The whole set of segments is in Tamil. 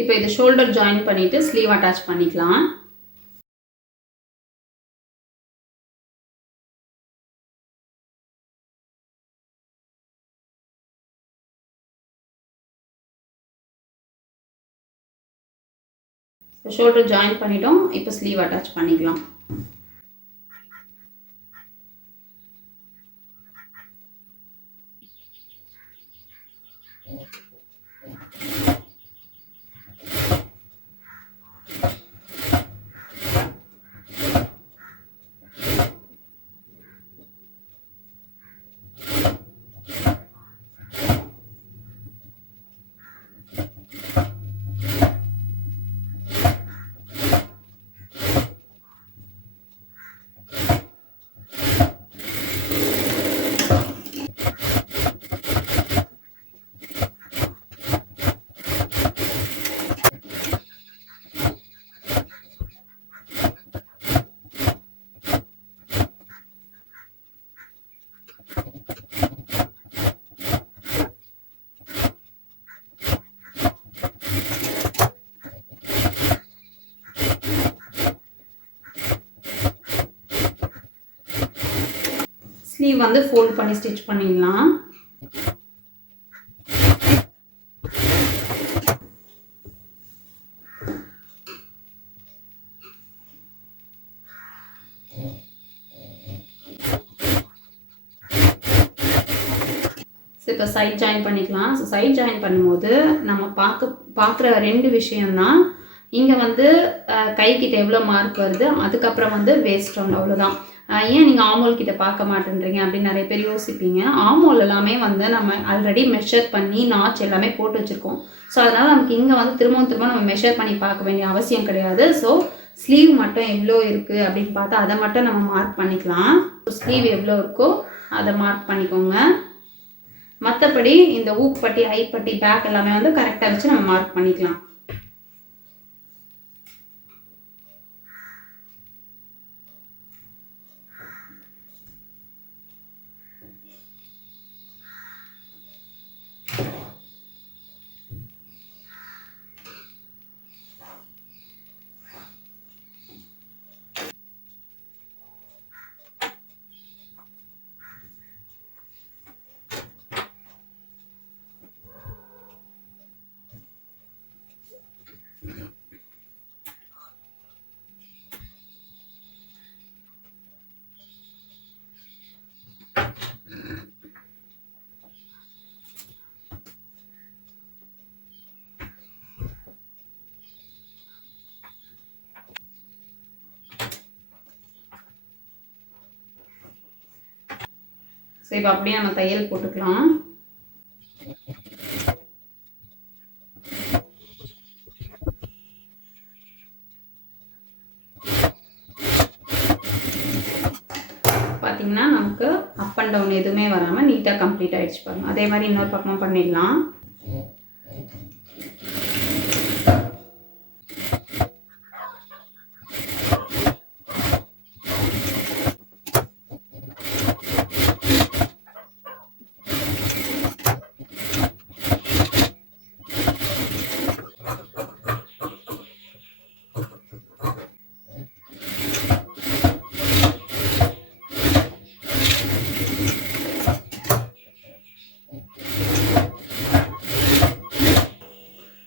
இப்போ இது ஷோல்டர் ஜாயின் பண்ணிவிட்டு ஸ்லீவ் அட்டாச் பண்ணிக்கலாம். ஷோல்டர் ஜாயின் பண்ணிட்டோம். இப்போ ஸ்லீவ் அட்டாச் பண்ணிக்கலாம். ஸ்லீவ் வந்து ஃபோல்ட் பண்ணி ஸ்டிச் பண்ணிடலாம். இப்போ சைட் ஜாயின் பண்ணிக்கலாம். ஸோ சைட் ஜாயின் பண்ணும்போது நம்ம பார்க்குற ரெண்டு விஷயம்தான். இங்கே வந்து கைக்கிட்ட எவ்வளோ மார்க் வருது, அதுக்கப்புறம் வந்து வேஸ்ட் ரவுண்ட், அவ்வளோதான். ஏன் நீங்கள் ஆமோல் கிட்ட பார்க்க மாட்டேன்றீங்க அப்படின்னு நிறைய பேர் யோசிப்பீங்க. ஆமோல் எல்லாமே வந்து நம்ம ஆல்ரெடி மெஷர் பண்ணி நாச் எல்லாமே போட்டு வச்சுருக்கோம். ஸோ அதனால் நமக்கு இங்கே வந்து திரும்ப நம்ம மெஷர் பண்ணி பார்க்க வேண்டிய அவசியம் கிடையாது. ஸோ ஸ்லீவ் மட்டும் எவ்வளோ இருக்குது அப்படின்னு பார்த்தா அதை மட்டும் நம்ம மார்க் பண்ணிக்கலாம். ஸ்லீவ் எவ்வளோ இருக்கோ அதை மார்க் பண்ணிக்கோங்க. மற்றபடி இந்த ஊக்பட்டி, ஐப்பட்டி, பேக் எல்லாமே வந்து கரெக்டாக வச்சு நம்ம மார்க் பண்ணிக்கலாம். ஸோ இப்போ அப்படியே நம்ம தையல் போட்டுக்கலாம். பார்த்தீங்கன்னா நமக்கு அப் அண்ட் டவுன் எதுவுமே வராமல் நீட்டாக கம்ப்ளீட் ஆகிடுச்சு பாருங்கள். அதே மாதிரி இன்னொரு பக்கமும் பண்ணிடலாம்.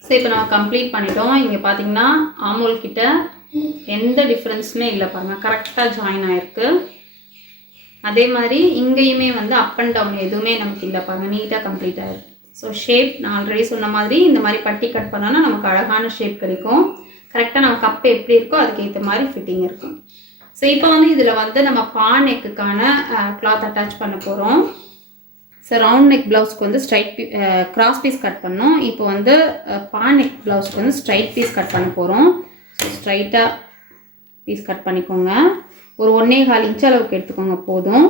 ஸோ இப்போ நம்ம கம்ப்ளீட் பண்ணிட்டோம். இங்கே பார்த்தீங்கன்னா ஆமோல் கிட்ட எந்த டிஃப்ரென்ஸுமே இல்லை பாருங்கள், கரெக்டாக ஜாயின் ஆகிருக்கு. அதே மாதிரி இங்கேயுமே வந்து அப் அண்ட் டவுன் எதுவுமே நமக்கு இல்லை பாருங்கள், நீட்டாக கம்ப்ளீட் ஆகிருக்கு. ஸோ ஷேப் நான் ஆல்ரெடி சொன்ன மாதிரி இந்த மாதிரி பட்டி கட் பண்ணோன்னா நமக்கு அழகான ஷேப் கிடைக்கும். கரெக்டாக நம்ம கப்பு எப்படி இருக்கோ அதுக்கேற்ற மாதிரி ஃபிட்டிங் இருக்கும். ஸோ இப்போ வந்து இதில் வந்து நம்ம பா நெக்குக்கான கிளாத் அட்டாச் பண்ண போகிறோம். ஸோ ரவுண்ட் நெக் ப்ளவுஸ்க்கு வந்து ஸ்ட்ரைட் கிராஸ் பீஸ் கட் பண்ணோம். இப்போ வந்து பா நெக் ப்ளவுஸ்க்கு வந்து ஸ்ட்ரைட் பீஸ் கட் பண்ண போகிறோம். ஸோ ஸ்ட்ரைட்டாக பீஸ் கட் பண்ணிக்கோங்க. ஒரு 1.25 இன்ச் அளவுக்கு எடுத்துக்கோங்க போதும்.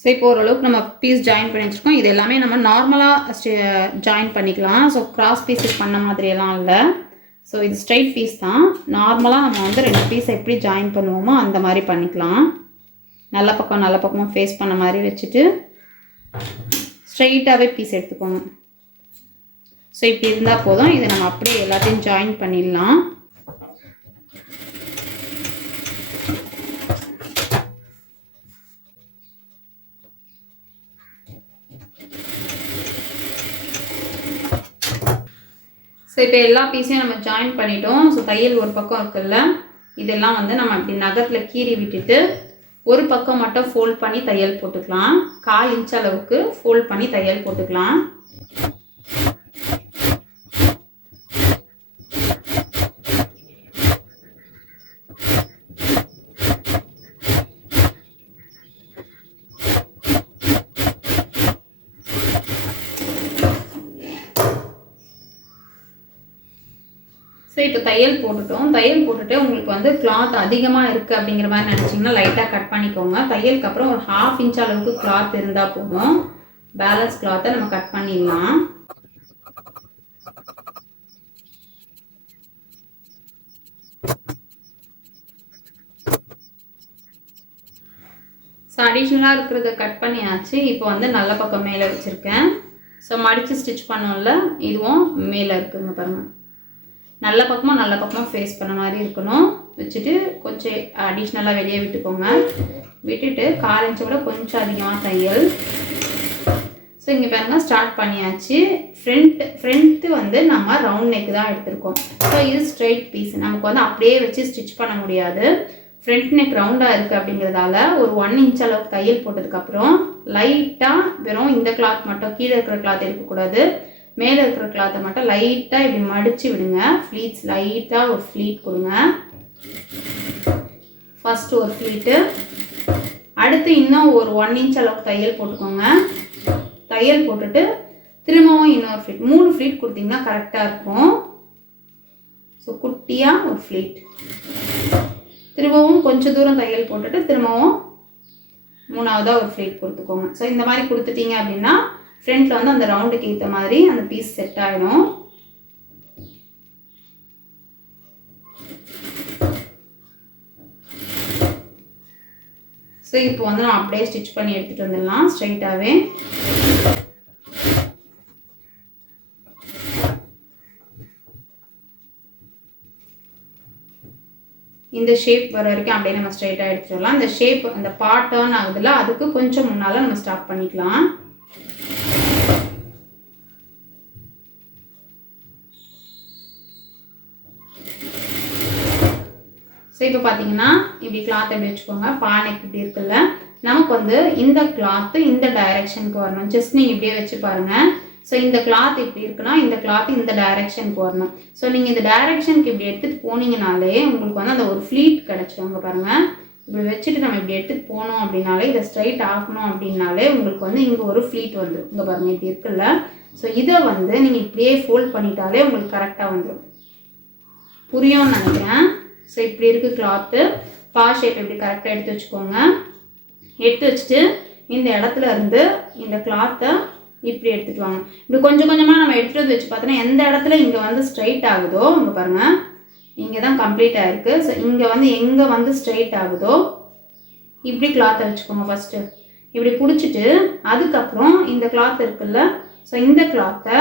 ஸோ இப்போ ஓரளவுக்கு நம்ம பீஸ் ஜாயின் பண்ணி வச்சுருக்கோம். இது எல்லாமே நம்ம நார்மலாக ஜாயின் பண்ணிக்கலாம். ஸோ கிராஸ் பீஸஸ் பண்ண மாதிரியெல்லாம் இல்லை. ஸோ இது ஸ்ட்ரைட் பீஸ் தான். நார்மலாக நம்ம வந்து 2 பீஸை எப்படி ஜாயின் பண்ணுவோமோ அந்த மாதிரி பண்ணிக்கலாம். நல்ல பக்கமும் ஃபேஸ் பண்ண மாதிரி வச்சுட்டு ஸ்ட்ரைட்டாகவே பீஸ் எடுத்துக்கோங்க. ஸோ இப்படி இருந்தால் போதும். இதை நம்ம அப்படியே எல்லாத்தையும் ஜாயின் பண்ணிடலாம். ஸோ இப்போ எல்லா பீஸையும் நம்ம ஜாயின் பண்ணிட்டோம். ஸோ தையல் ஒரு பக்கம் இருக்குல்ல, இதெல்லாம் வந்து நம்ம இப்படி நகத்தில் கீறி விட்டுட்டு ஒரு பக்கம் மட்டும் ஃபோல்ட் பண்ணி தையல் போட்டுக்கலாம். 1/4 இன்ச் அளவுக்கு ஃபோல்ட் பண்ணி தையல் போட்டுக்கலாம். ஸோ இப்போ தையல் போட்டுட்டோம். தையல் போட்டுட்டு உங்களுக்கு வந்து கிளாத் அதிகமாக இருக்குது அப்படிங்கிற மாதிரி நினச்சிங்கன்னா லைட்டாக கட் பண்ணிக்கோங்க. தையலுக்கு அப்புறம் ஒரு 1/2 இன்ச் அளவுக்கு கிளாத் இருந்தால் போதும். பேலன்ஸ் கிளாத்தை நம்ம கட் பண்ணிடலாம். ஸோ அடிஷ்னலாக இருக்கிறத கட் பண்ணியாச்சு. இப்போ வந்து நல்ல பக்கம் மேலே வச்சுருக்கேன். ஸோ மடித்து ஸ்டிச் பண்ணோம்ல, இதுவும் மேலே இருக்குங்க பாருங்கள். நல்ல பக்கமாக ஃபேஸ் பண்ண மாதிரி இருக்கணும். வச்சுட்டு கொஞ்சம் அடிஷ்னலாக வெளியே விட்டுக்கோங்க. விட்டுட்டு 1/4 இன்ச்சை விட கொஞ்சம் அதிகமாக தையல். ஸோ இங்கே பாருங்கள் ஸ்டார்ட் பண்ணியாச்சு. ஃப்ரண்ட்டு வந்து நம்ம ரவுண்ட் நெக் தான் எடுத்திருக்கோம். ஸோ இது ஸ்ட்ரைட் பீஸ், நமக்கு வந்து அப்படியே வச்சு ஸ்டிச் பண்ண முடியாது. ஃப்ரண்ட் நெக் ரவுண்டாக இருக்குது அப்படிங்கிறதால ஒரு 1 இன்ச் அளவுக்கு தையல் போட்டதுக்கப்புறம் லைட்டாக வெறும் இந்த கிளாத் மட்டும், கீழே இருக்கிற கிளாத் எடுக்கக்கூடாது, மேலே இருக்கிற கிளாத்தை மட்டும் லைட்டாக இப்படி மடித்து விடுங்க. ஃப்ளீட்ஸ் லைட்டாக ஒரு ஃப்ளீட் கொடுங்க. ஃபஸ்ட்டு ஒரு ஃப்ளீட்டு, அடுத்து இன்னும் ஒரு 1 இன்ச் அளவுக்கு தையல் போட்டுக்கோங்க. தையல் போட்டுட்டு திரும்பவும் இன்னொரு ஃப்ளீட், 3 ஃப்ளீட் கொடுத்தீங்கன்னா கரெக்டாக இருக்கும். ஸோ குட்டியாக ஒரு ஃப்ளீட், திரும்பவும் கொஞ்சம் தூரம் தையல் போட்டுட்டு திரும்பவும் 3ஆவதாக ஒரு ஃப்ளீட் கொடுத்துக்கோங்க. ஸோ இந்த மாதிரி கொடுத்துட்டீங்க அப்படின்னா ஃப்ரண்ட்டில் வந்து அந்த ரவுண்டுக்கு ஏற்ற மாதிரி அந்த பீஸ் செட் ஆகிடும். ஸோ இப்போ வந்து நான் அப்படியே ஸ்டிச் பண்ணி எடுத்துகிட்டு வந்துடலாம் ஸ்ட்ரைட்டாகவே. இந்த ஷேப் வர வரைக்கும் அப்படியே நம்ம ஸ்ட்ரைட்டாக எடுத்துட்டு வரலாம். இந்த ஷேப் அந்த பார்ட் டர்ன் ஆகுதுல, அதுக்கு கொஞ்சம் முன்னால் நம்ம ஸ்டார்ட் பண்ணிக்கலாம். ஸோ இப்போ பார்த்தீங்கன்னா இப்படி கிளாத் எப்படி வச்சுக்கோங்க, பானைக்கு இப்படி இருக்குல்ல, நமக்கு வந்து இந்த கிளாத்து இந்த டைரெக்ஷனுக்கு வரணும். ஜஸ்ட் நீங்கள் இப்படியே வச்சு பாருங்கள். ஸோ இந்த கிளாத் இப்படி இருக்குன்னா இந்த கிளாத் இந்த டைரெக்ஷனுக்கு வரணும். ஸோ நீங்கள் இந்த டைரெக்ஷனுக்கு இப்படி எடுத்துகிட்டு போனீங்கனாலே உங்களுக்கு வந்து அந்த ஒரு ஃப்ளீட் கிடச்சிடுங்க பாருங்கள். இப்படி வச்சுட்டு நம்ம இப்படி எடுத்துகிட்டு போனோம் அப்படின்னாலே, இதை ஸ்ட்ரைட் ஆகணும் அப்படின்னாலே உங்களுக்கு வந்து இங்கே ஒரு ஃப்ளீட் வந்துடும். இங்கே பாருங்கள் இப்படி இருக்குல்ல. ஸோ இதை வந்து நீங்கள் இப்படியே ஃபோல்ட் பண்ணிட்டாலே உங்களுக்கு கரெக்டாக வந்துடும். புரியும்னு நினைக்கிறேன். ஸோ இப்படி இருக்குது கிளாத்து. பா ஷேப் இப்படி கரெக்டாக எடுத்து வச்சுக்கோங்க. எடுத்து வச்சுட்டு இந்த இடத்துல இருந்து இந்த கிளாத்தை இப்படி எடுத்துகிட்டு வாங்க. இப்படி கொஞ்சம் கொஞ்சமாக நம்ம எடுத்துகிட்டு வந்து வச்சு பார்த்தோன்னா எந்த இடத்துல இங்கே வந்து ஸ்ட்ரைட் ஆகுதோ, இங்கே பாருங்கள் இங்கே தான் கம்ப்ளீட் ஆகிருக்கு. ஸோ இங்கே வந்து எங்கே வந்து ஸ்ட்ரைட் ஆகுதோ இப்படி கிளாத்தை வச்சுக்கோங்க. ஃபஸ்ட்டு இப்படி பிடிச்சிட்டு அதுக்கப்புறம் இந்த கிளாத் இருக்குல்ல, ஸோ இந்த கிளாத்தை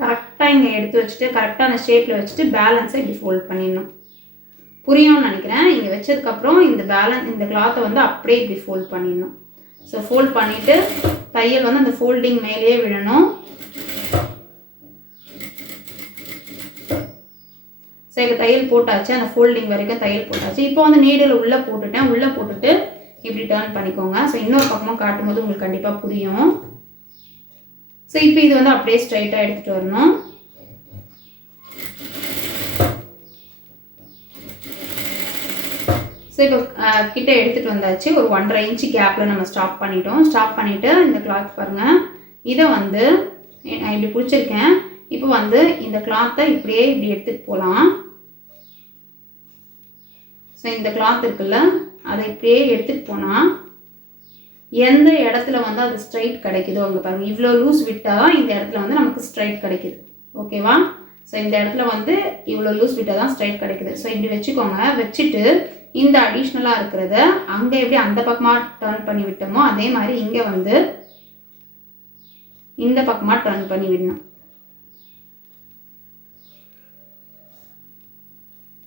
கரெக்டாக இங்கே எடுத்து வச்சுட்டு கரெக்டாக அந்த ஷேப்பில் வச்சுட்டு பேலன்ஸை இப்படி ஃபோல்ட் பண்ணிடணும். புரியும்னு நினைக்கிறேன். இங்கே வச்சதுக்கப்புறம் இந்த கிளாத்தை வந்து அப்படியே இப்படி ஃபோல்ட் பண்ணிடணும். ஸோ ஃபோல்ட் பண்ணிவிட்டு தையல் வந்து அந்த ஃபோல்டிங் மேலேயே விடணும். ஸோ இப்போ தையல் போட்டாச்சு, அந்த ஃபோல்டிங் வரைக்கும் தையல் போட்டாச்சு. இப்போ வந்து நீடில் உள்ளே போட்டுட்டேன். உள்ளே போட்டுட்டு இப்படி டர்ன் பண்ணிக்கோங்க. ஸோ இன்னொரு பக்கமும் காட்டும்போது உங்களுக்கு கண்டிப்பாக புரியும். ஸோ இப்போ இது வந்து அப்படியே ஸ்ட்ரைட்டாக எடுத்துகிட்டு வரணும். ஸோ இப்போ கிட்ட எடுத்துகிட்டு வந்தாச்சு. ஒரு 1.5 இன்ச் கேப்பில் நம்ம ஸ்டாப் பண்ணிட்டோம். ஸ்டாப் பண்ணிவிட்டு இந்த கிளாத் பாருங்கள், இதை வந்து நான் இப்படி பிடிச்சிருக்கேன். இப்போ வந்து இந்த கிளாத்தை இப்படியே இப்படி எடுத்துகிட்டு போகலாம். ஸோ இந்த கிளாத் இருக்குல்ல, அதை இப்படியே எடுத்துகிட்டு போனால் எந்த இடத்துல வந்து அது ஸ்ட்ரைட் கிடைக்குதோ அங்கே பாருங்கள், இவ்வளோ லூஸ் விட்டால் தான் இந்த இடத்துல வந்து நமக்கு ஸ்ட்ரைட் கிடைக்குது. ஓகேவா? ஸோ இந்த இடத்துல வந்து இவ்வளோ லூஸ் விட்டால் தான் ஸ்ட்ரைட் கிடைக்குது. ஸோ இப்படி வச்சுக்கோங்க. வச்சுட்டு இந்த அடிஷ்னலாக இருக்கிறத அங்கே எப்படி அந்த பக்கமாக டர்ன் பண்ணி விட்டோமோ அதே மாதிரி இங்கே வந்து இந்த பக்கமாக டர்ன் பண்ணி விடணும்.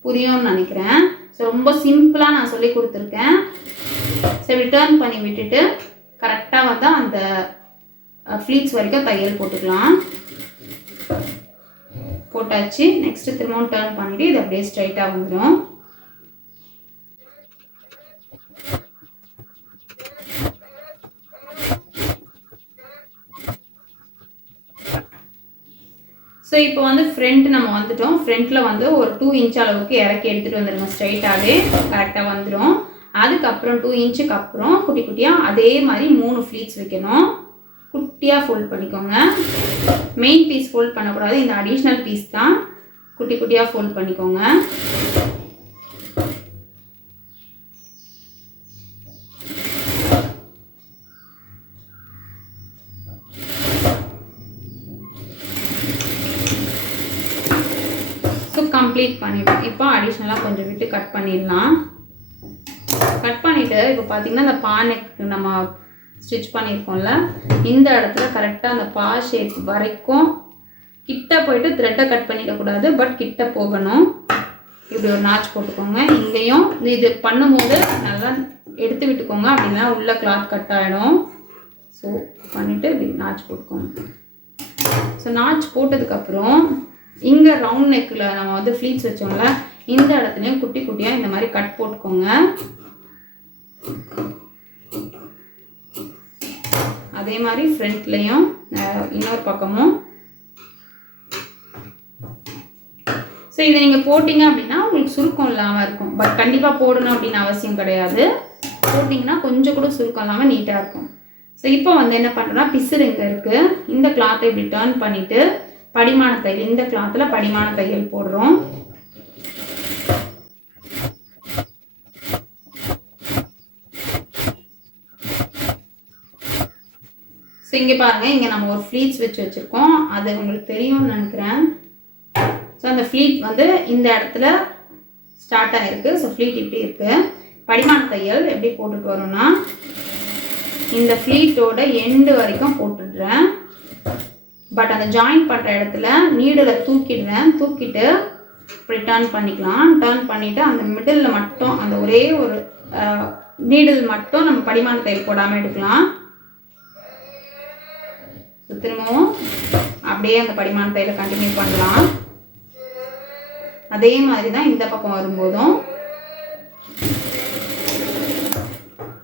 புரியும்னு நினைக்கிறேன். ஸோ ரொம்ப சிம்பிளாக நான் சொல்லி கொடுத்துருக்கேன். சரி, டர்ன் பண்ணி விட்டுட்டு கரெக்டாக வந்து அந்த ஃப்ளீட்ஸ் வரைக்கும் தையல் போட்டுக்கலாம். போட்டாச்சு. நெக்ஸ்ட்டு திரும்பவும் டர்ன் பண்ணிவிட்டு இது அப்படியே ஸ்ட்ரைட்டாக வந்துடும். ஸோ இப்போ வந்து ஃப்ரண்ட் நம்ம வந்துட்டோம். ஃப்ரண்ட்டில் வந்து ஒரு 2 இன்ச் அளவுக்கு இறக்கி எடுத்துகிட்டு வந்துடுங்க. ஸ்ட்ரைட்டாகவே கரெக்டாக வந்துடும். அதுக்கப்புறம் 2 இன்ச்சுக்கு அப்புறம் குட்டி குட்டியாக அதே மாதிரி 3 ஃப்ளீட்ஸ் வைக்கணும். குட்டியாக ஃபோல்ட் பண்ணிக்கோங்க. மெயின் பீஸ் ஃபோல்ட் பண்ணக்கூடாது, இந்த அடிஷ்னல் பீஸ் தான். குட்டி குட்டியாக ஃபோல்ட் பண்ணிக்கோங்க. கம்ப்ளீட் பண்ணிவிட்டோம். இப்போ அடிஷ்னலாக கொஞ்சம் விட்டு கட் பண்ணிடலாம். கட் பண்ணிவிட்டு இப்போ பார்த்தீங்கன்னா இந்த பானைக்கு நம்ம ஸ்டிச் பண்ணியிருக்கோம்ல, இந்த இடத்துல கரெக்டாக அந்த பா ஷேப் வரைக்கும் கிட்ட போயிட்டு த்ரெட்டை கட் பண்ணிடக்கூடாது, பட் கிட்ட போகணும். இப்படி ஒரு நாச் போட்டுக்கோங்க. இங்கேயும் இது பண்ணும்போது நல்லா எடுத்து விட்டுக்கோங்க, அப்படின்னா உள்ள கிளாத் கட் ஆகிடும். ஸோ பண்ணிவிட்டு இப்படி நாச் போட்டுக்கோங்க. ஸோ நாச் போட்டதுக்கப்புறம் இங்கே ரவுண்ட் நெக்கில் நம்ம வந்து ஃப்ளீட்ஸ் வச்சோம்ல, இந்த இடத்துலையும் குட்டி குட்டியாக இந்த மாதிரி கட் போட்டுக்கோங்க. அதே மாதிரி ஃப்ரண்ட்லேயும் இன்னொரு பக்கமும். ஸோ இதை நீங்கள் போட்டிங்க அப்படின்னா உங்களுக்கு சுருக்கம் இல்லாமல் இருக்கும். பட் கண்டிப்பாக போடணும் அப்படின்னு அவசியம் கிடையாது. போட்டிங்கன்னா கொஞ்சம் கூட சுருக்கம் இல்லாமல் நீட்டாக இருக்கும். ஸோ இப்போ வந்து என்ன பண்ணுறோன்னா, பிசுறு இங்கே இருக்குது. இந்த கிளாத்தை இப்படி டர்ன் பண்ணிவிட்டு படிமான தையல், இந்த கிளாத்தில் படிமான தையல் போடுறோம். ஸோ இங்கே பாருங்கள், இங்கே நம்ம ஒரு ஃப்ளீட்ஸ் வச்சுருக்கோம். அது உங்களுக்கு தெரியும்னு நினைக்கிறேன். ஸோ அந்த ஃப்ளீட் வந்து இந்த இடத்துல ஸ்டார்ட் ஆகிருக்கு. ஸோ ஃப்ளீட் இப்படி இருக்குது. படிமான தையல் எப்படி போட்டுட்டு வரோம்னா, இந்த ஃப்ளீட்டோட எண்டு வரைக்கும் போட்டுடுறேன். பட் அந்த ஜாயின் பண்ணுற இடத்துல நீடில் தூக்கிடுறேன். தூக்கிட்டு இப்படி டர்ன் பண்ணிக்கலாம். டர்ன் பண்ணிவிட்டு அந்த மிடில் மட்டும் அந்த ஒரே ஒரு நீடில் மட்டும் நம்ம படிமான தையல் போடாமல் எடுக்கலாம். திரும்பவும் அப்படியே அந்த படிமான தையலை கண்டினியூ பண்ணலாம். அதே மாதிரி தான் இந்த பக்கம் வரும்போதும்.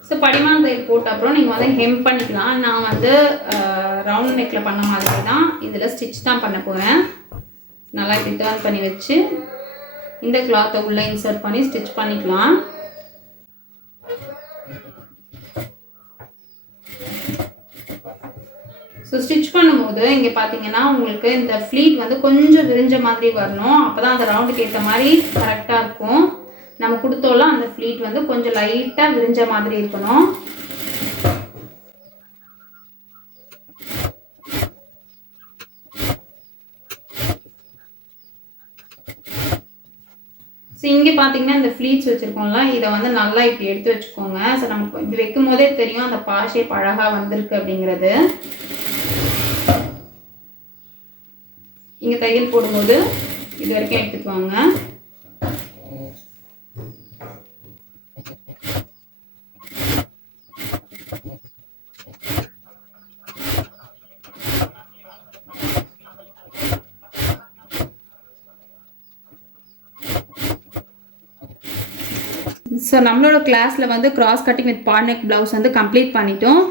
ஸோ படிமான தையல் போட்ட அப்புறம் நீங்கள் வந்து ஹெம் பண்ணிக்கலாம். நான் வந்து ரவுண்ட் நெக்கில் பண்ண மாதிரி தான் இதில் ஸ்டிச் தான் பண்ண போகிறேன். நல்லா இப்படி டர்ன் பண்ணி வச்சு இந்த கிளாத்தை உள்ளே இன்சர்ட் பண்ணி ஸ்டிச் பண்ணிக்கலாம். ஸோ ஸ்டிச் பண்ணும்போது இங்கே பார்த்தீங்கன்னா உங்களுக்கு இந்த ஃப்ளீட் வந்து கொஞ்சம் விரிஞ்ச மாதிரி வரணும். அப்போ தான் அந்த ரவுண்டுக்கு ஏற்ற மாதிரி கரெக்டாக இருக்கும். நம்ம கொடுத்தோம்ல அந்த ஃப்ளீட் வந்து கொஞ்சம் லைட்டாக விரிஞ்ச மாதிரி இருக்கணும். ஸோ இங்கே பார்த்தீங்கன்னா இந்த ஃப்ளீட்ஸ் வச்சுருக்கோம்ல, இதை வந்து நல்லா இப்படி எடுத்து வச்சுக்கோங்க. ஸோ நமக்கு இப்படி வைக்கும் போதே தெரியும் அந்த பா ஷேப் அழகாக வந்திருக்கு அப்படிங்கிறது. இங்கே தையல் போடும்போது இது வரைக்கும் எடுத்துட்டு வாங்க. ஸோ நம்மளோட கிளாஸில் வந்து cross cutting with boat neck blouse வந்து கம்ப்ளீட் பண்ணிட்டோம்.